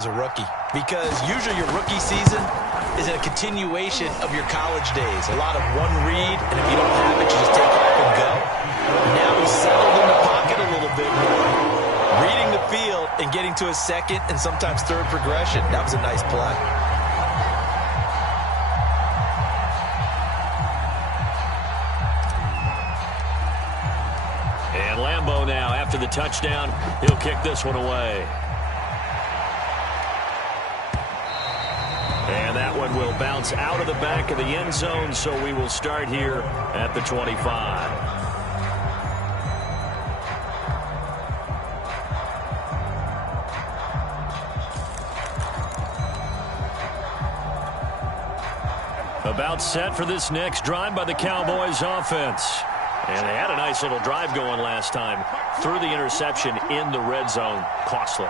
as a rookie, because usually your rookie season is a continuation of your college days. A lot of one read, and if you don't have it, you just take off and go. Now he's settled in the pocket a little bit more, reading the field and getting to his second and sometimes third progression. That was a nice play. And Lambeau now, after the touchdown, he'll kick this one away. And that one will bounce out of the back of the end zone, so we will start here at the 25. About set for this next drive by the Cowboys offense. And they had a nice little drive going last time. Threw the interception in the red zone. Costly.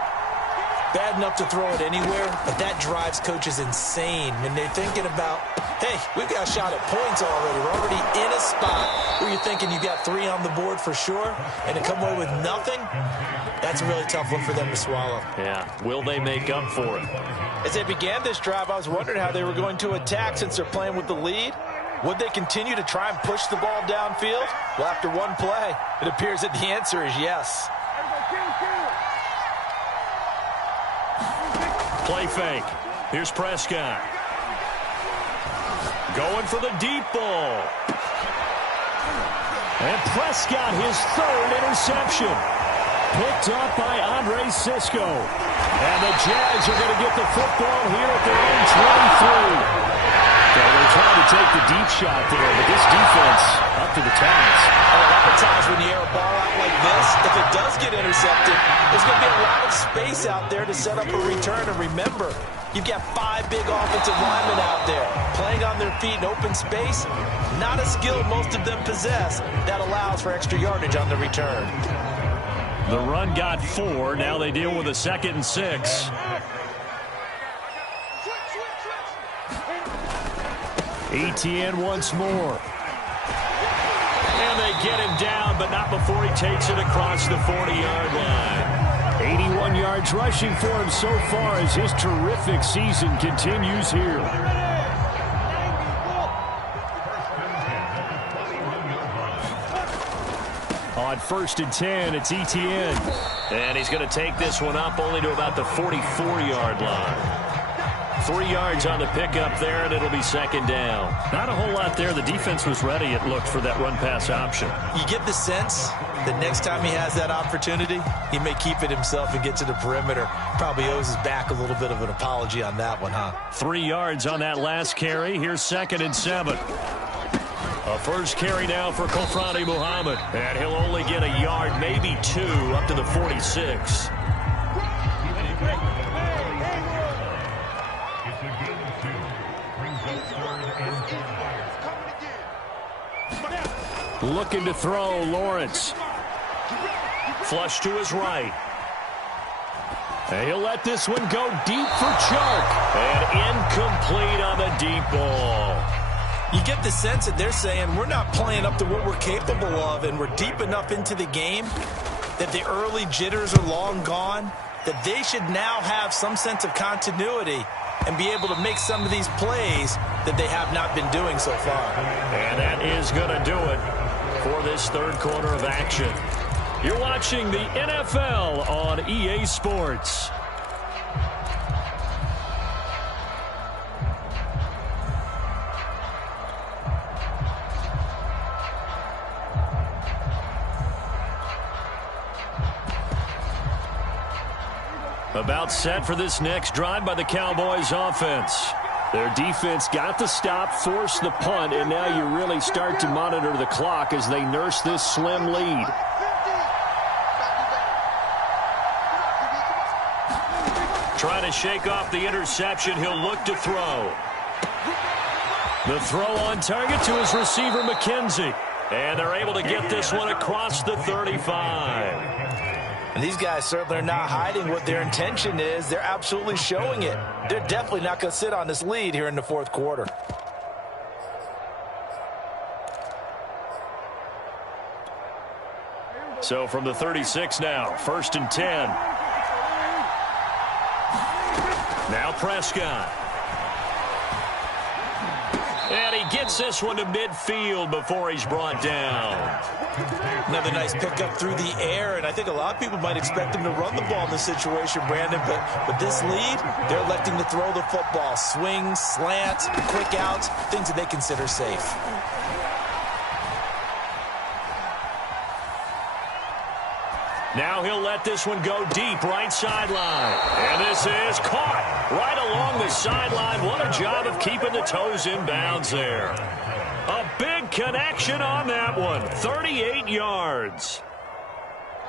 Bad enough to throw it anywhere, but that drives coaches insane when they're thinking about, hey, we've got a shot at points already. We're already in a spot where you're thinking you got 3 on the board for sure, and to come away with nothing, that's a really tough one for them to swallow. Yeah, will they make up for it? As they began this drive, I was wondering how they were going to attack since they're playing with the lead. Would they continue to try and push the ball downfield? Well, after one play, it appears that the answer is yes. Play fake. Here's Prescott. Going for the deep ball. And Prescott, his 3rd interception. Picked up by Andre Sisco. And the Jags are going to get the football here at their own 23. So they're trying to take the deep shot there, but this defense up to the task. And a lot of times when you air a ball out like this, if it does get intercepted, there's going to be a lot of space out there to set up a return. And remember, you've got 5 big offensive linemen out there playing on their feet in open space. Not a skill most of them possess that allows for extra yardage on the return. The run got 4. Now they deal with a 2nd and 6. Etienne once more. And they get him down, but not before he takes it across the 40-yard line. 81 yards rushing for him so far as his terrific season continues here. On 1st and 10, it's Etienne. And he's going to take this one up only to about the 44-yard line. 3 yards on the pickup there, and it'll be 2nd down. Not a whole lot there. The defense was ready, it looked, for that run-pass option. You get the sense that next time he has that opportunity, he may keep it himself and get to the perimeter. Probably owes his back a little bit of an apology on that one, huh? 3 yards on that last carry. Here's 2nd and 7. A first carry now for Kofrani Muhammad. And he'll only get a yard, maybe 2, up to the 46. Looking to throw, Lawrence. Flush to his right. And he'll let this one go deep for Chark. And incomplete on the deep ball. You get the sense that they're saying we're not playing up to what we're capable of, and we're deep enough into the game that the early jitters are long gone, that they should now have some sense of continuity and be able to make some of these plays that they have not been doing so far. And that is going to do it for this 3rd quarter of action. You're watching the NFL on EA Sports. About set for this next drive by the Cowboys offense. Their defense got the stop, forced the punt, and now you really start to monitor the clock as they nurse this slim lead. Trying to shake off the interception. He'll look to throw. The throw on target to his receiver, McKenzie. And they're able to get this one across the 35. And these guys certainly are not hiding what their intention is. They're absolutely showing it. They're definitely not going to sit on this lead here in the 4th quarter. So from the 36 now, 1st and 10. Now Prescott. And he gets this one to midfield before he's brought down. Another nice pickup through the air, and I think a lot of people might expect him to run the ball in this situation, Brandon, but with this lead, they're electing to throw the football. Swings, slants, quick outs, things that they consider safe. Now he'll let this one go deep, right sideline. And this is caught right along the sideline. What a job of keeping the toes in bounds there. A big connection on that one, 38 yards.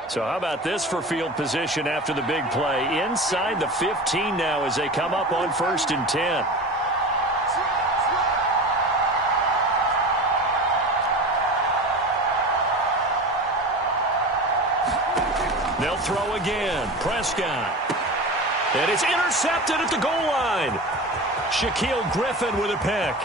So how about this for field position after the big play? Inside the 15 now as they come up on 1st and 10. They'll throw again. Prescott. And it's intercepted at the goal line. Shaquille Griffin with a pick.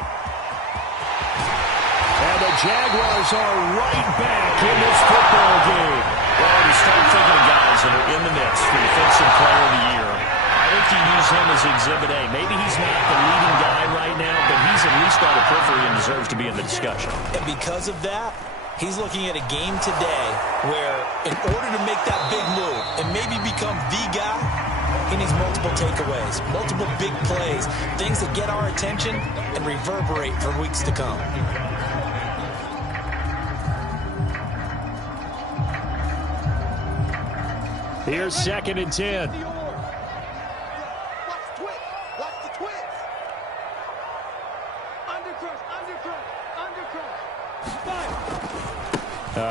And the Jaguars are right back in this football game. Well, you start thinking of guys that are in the mix for Defensive Player of the Year. I think you use him as Exhibit A. Maybe he's not the leading guy right now, but he's at least on the periphery and deserves to be in the discussion. And because of that, he's looking at a game today where in order to make that big move and maybe become the guy, he needs multiple takeaways, multiple big plays, things that get our attention and reverberate for weeks to come. Here's 2nd and 10.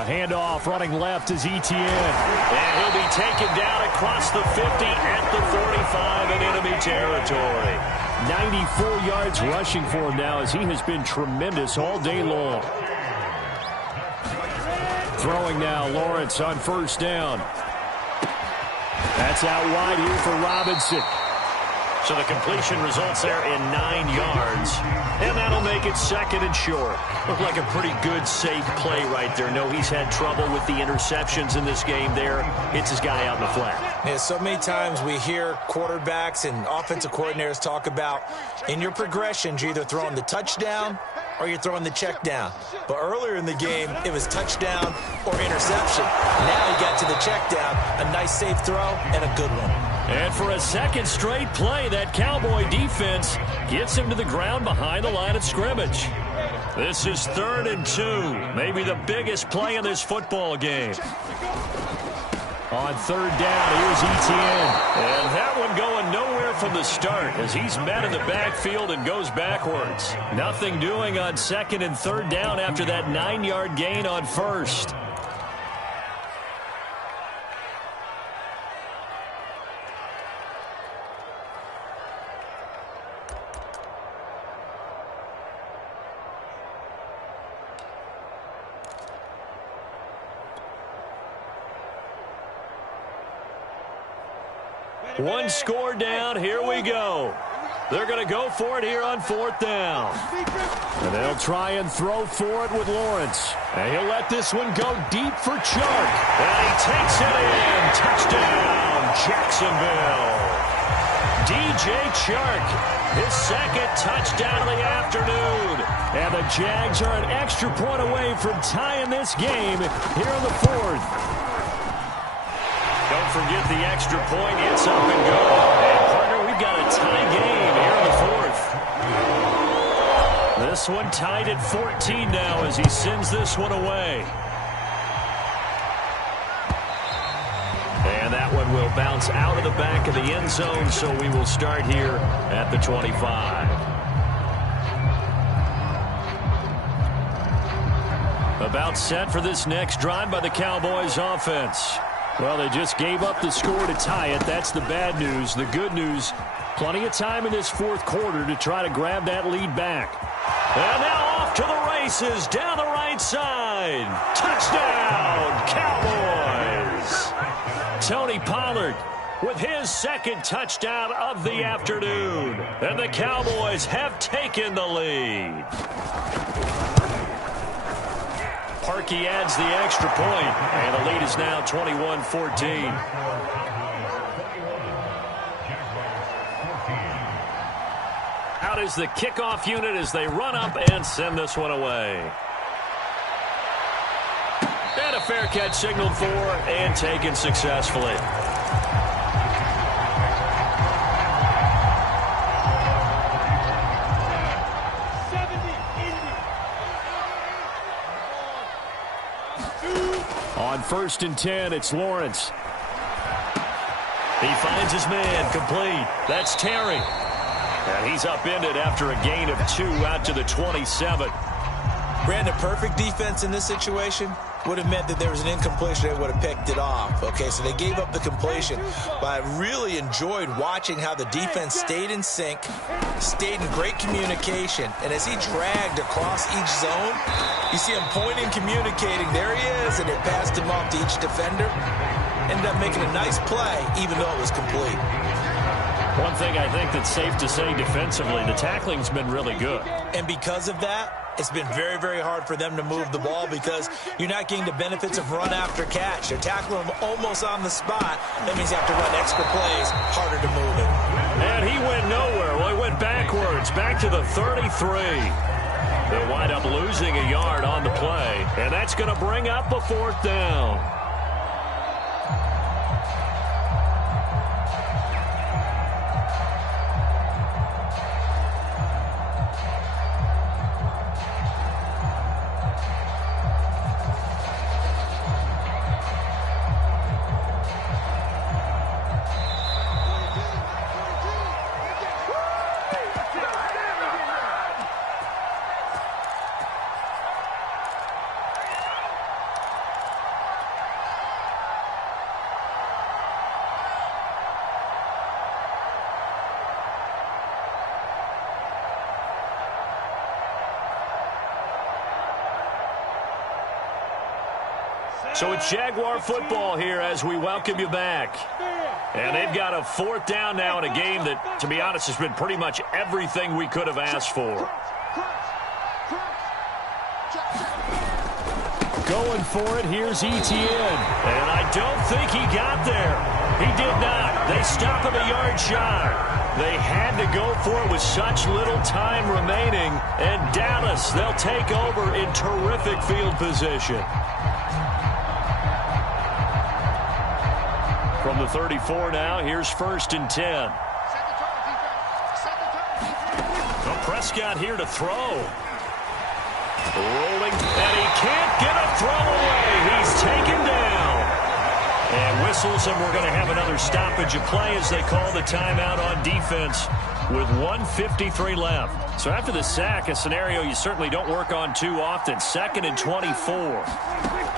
Handoff running left is Etienne. And he'll be taken down across the 50 at the 45 in enemy territory. 94 yards rushing for him now as he has been tremendous all day long. Throwing now, Lawrence on 1st down. That's out wide here for Robinson. So the completion results there in 9 yards. And that'll make it 2nd and short. Looked like a pretty good, safe play right there. No, he's had trouble with the interceptions in this game there. Hits his guy out in the flat. Yeah, so many times we hear quarterbacks and offensive coordinators talk about in your progressions, you're either throwing the touchdown or you're throwing the check down. But earlier in the game, it was touchdown or interception. Now he got to the check down, a nice safe throw, and a good one. And for a 2nd straight play, that Cowboy defense gets him to the ground behind the line of scrimmage. This is 3rd and 2, maybe the biggest play in this football game. On 3rd down, here's Etienne. And that one going nowhere from the start as he's met in the backfield and goes backwards. Nothing doing on 2nd and 3rd down after that 9-yard gain on 1st. One score down. Here we go. They're going to go for it here on 4th down. And they'll try and throw for it with Lawrence. And he'll let this one go deep for Chark. And he takes it in. Touchdown, Jacksonville. DJ Chark, his 2nd touchdown of the afternoon. And the Jags are an extra point away from tying this game here in the 4th. Don't forget the extra point. It's up and go. And, partner, we've got a tie game here in the 4th. This one tied at 14 now as he sends this one away. And that one will bounce out of the back of the end zone, so we will start here at the 25. About set for this next drive by the Cowboys offense. Well, they just gave up the score to tie it. That's the bad news. The good news, plenty of time in this 4th quarter to try to grab that lead back. And now off to the races down the right side. Touchdown, Cowboys. Tony Pollard with his 2nd touchdown of the afternoon. And the Cowboys have taken the lead. Parkey adds the extra point, and the lead is now 21-14. out is the kickoff unit as they run up and send this one away. And a fair catch signaled for and taken successfully. On 1st and 10, it's Lawrence. He finds his man, complete. That's Terry. And he's upended after a gain of 2 out to the 27. Brandon, perfect defense in this situation would have meant that there was an incompletion. They would have picked it off. Okay, so they gave up the completion. But I really enjoyed watching how the defense stayed in sync, stayed in great communication. And as he dragged across each zone, you see him pointing, communicating. There he is, and they passed him off to each defender. Ended up making a nice play, even though it was complete. One thing I think that's safe to say defensively, the tackling's been really good. And because of that, it's been very, very hard for them to move the ball because you're not getting the benefits of run after catch. They're tackling them almost on the spot. That means you have to run extra plays, harder to move it. And he went nowhere. Well, he went backwards, back to the 33. They'll wind up losing a yard on the play, and that's going to bring up a 4th down. So it's Jaguar football here as we welcome you back. And they've got a 4th down now in a game that, to be honest, has been pretty much everything we could have asked for. Going for it, here's Etienne. And I don't think he got there. He did not. They stop him a yard shy. They had to go for it with such little time remaining. And Dallas, they'll take over in terrific field position. From the 34 now, here's 1st and 10. Well, Prescott here to throw. Rolling, and he can't get a throw away. He's taken down. And whistles, and we're going to have another stoppage of play as they call the timeout on defense with 1:53 left. So after the sack, a scenario you certainly don't work on too often. 2nd and 24.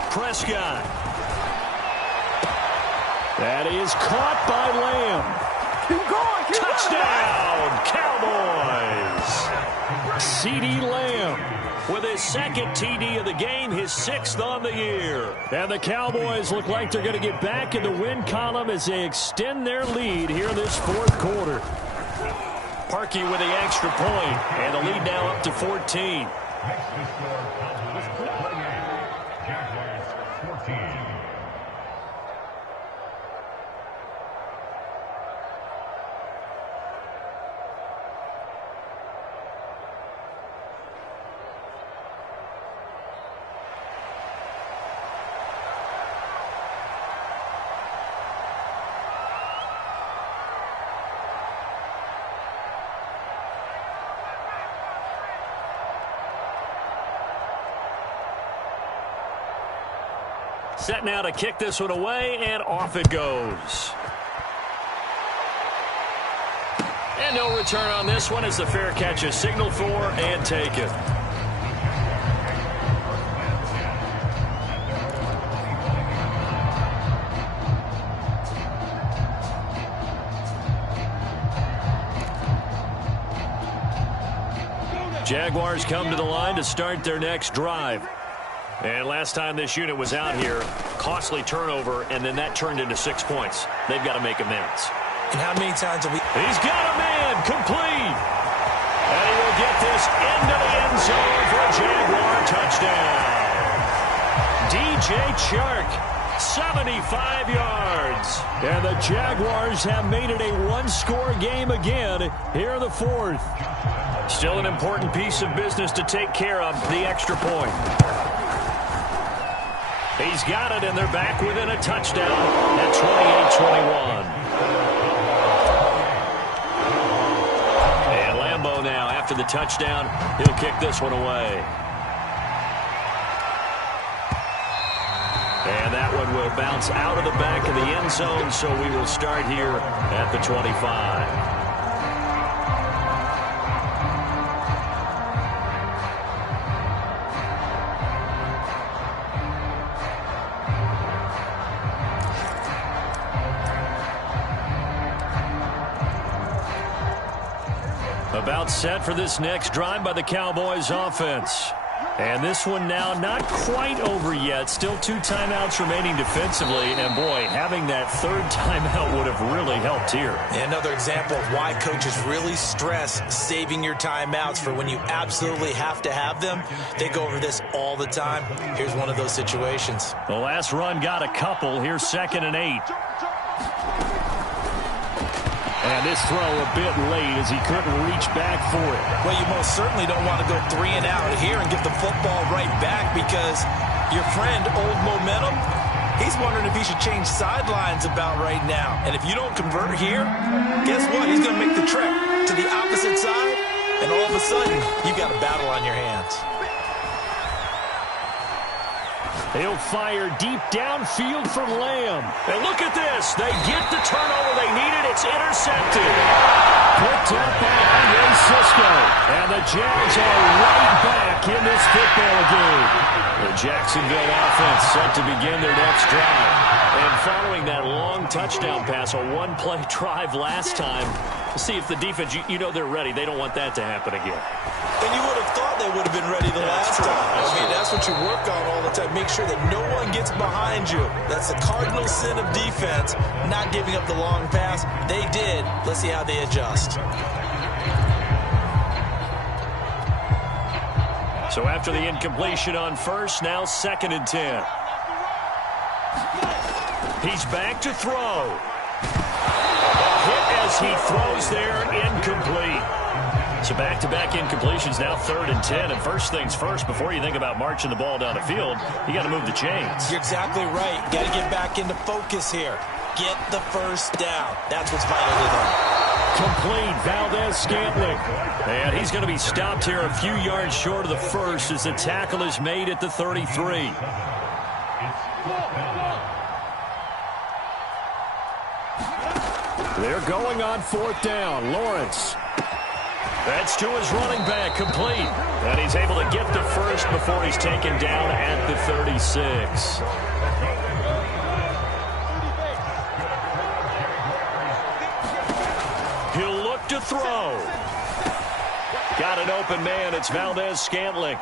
Prescott. That is caught by Lamb. Keep going, Touchdown, Cowboys. CeeDee Lamb with his 2nd TD of the game, his 6th on the year. And the Cowboys look like they're going to get back in the win column as they extend their lead here in this 4th quarter. Parkey with the extra point, and the lead now up to 14. Set now to kick this one away, and off it goes. And no return on this one as the fair catch is signaled for and taken. Jaguars come to the line to start their next drive. And last time this unit was out here, costly turnover, and then that turned into 6 points. They've got to make amends. And how many times have we... He's got a man, complete. And he will get this into the end zone for a Jaguar touchdown. DJ Chark 75 yards. And the Jaguars have made it a one-score game again here in the fourth. Still an important piece of business to take care of, the extra point. He's got it, and they're back within a touchdown at 28-21. And Lambeau now, after the touchdown, he'll kick this one away. And that one will bounce out of the back of the end zone, so we will start here at the 25. About set for this next drive by the Cowboys offense. And this one now not quite over yet. Still 2 timeouts remaining defensively. And, boy, having that third timeout would have really helped here. Another example of why coaches really stress saving your timeouts for when you absolutely have to have them. They go over this all the time. Here's one of those situations. The last run got a couple. Here's 2nd and 8. And this throw a bit late as he couldn't reach back for it. Well, you most certainly don't want to go 3 and out here and get the football right back because your friend, Old Momentum, he's wondering if he should change sidelines about right now. And if you don't convert here, guess what? He's going to make the trek to the opposite side, and all of a sudden, you've got a battle on your hands. He'll fire deep downfield for Lamb. And look at this. They get the turnover they needed. It's intercepted. Picked up by Andre Cisco. And the Jags are right back in this football game. The Jacksonville offense set to begin their next drive. And following that long touchdown pass, a one-play drive last time, see if the defense, you know they're ready. They don't want that to happen again. And you would have thought they would have been ready the last time. I mean, that's what you work on all the time. Make sure that no one gets behind you. That's the cardinal sin of defense, not giving up the long pass. They did. Let's see how they adjust. So after the incompletion on first, now 2nd and 10. He's back to throw. Hit as he throws there, incomplete. So back-to-back incompletions, now 3rd and 10. And first things first, before you think about marching the ball down the field, you got to move the chains. You're exactly right. Got to get back into focus here. Get the first down. That's what's vital to them. Complete, Valdez-Scantling. And he's going to be stopped here a few yards short of the first as the tackle is made at the 33. They're going on 4th down. Lawrence. That's to his running back, complete. And he's able to get the first before he's taken down at the 36. He'll look to throw. Got an open man. It's Valdez-Scantling.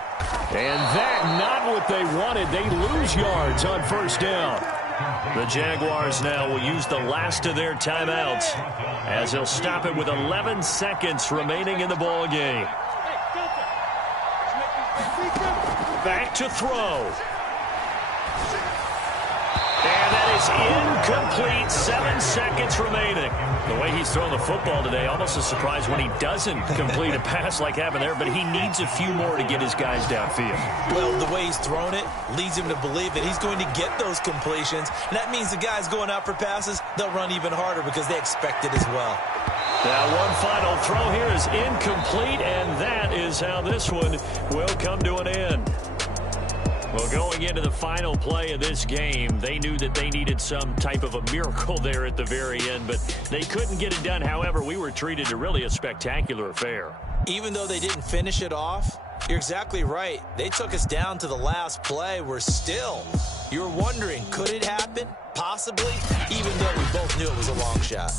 And that, not what they wanted. They lose yards on 1st down. The Jaguars now will use the last of their timeouts as they'll stop it with 11 seconds remaining in the ball game. Back to throw. And that is incomplete. 7 seconds remaining. The way he's thrown the football today, almost a surprise when he doesn't complete a pass like happened there, but he needs a few more to get his guys downfield. Well, the way he's thrown it leads him to believe that he's going to get those completions, and that means the guys going out for passes, they'll run even harder because they expect it as well. Now, one final throw here is incomplete, and that is how this one will come to an end. Well, going into the final play of this game, they knew that they needed some type of a miracle there at the very end, but they couldn't get it done. However, we were treated to really a spectacular affair. Even though they didn't finish it off, you're exactly right. They took us down to the last play. We're still, you're wondering, could it happen? Possibly, even though we both knew it was a long shot.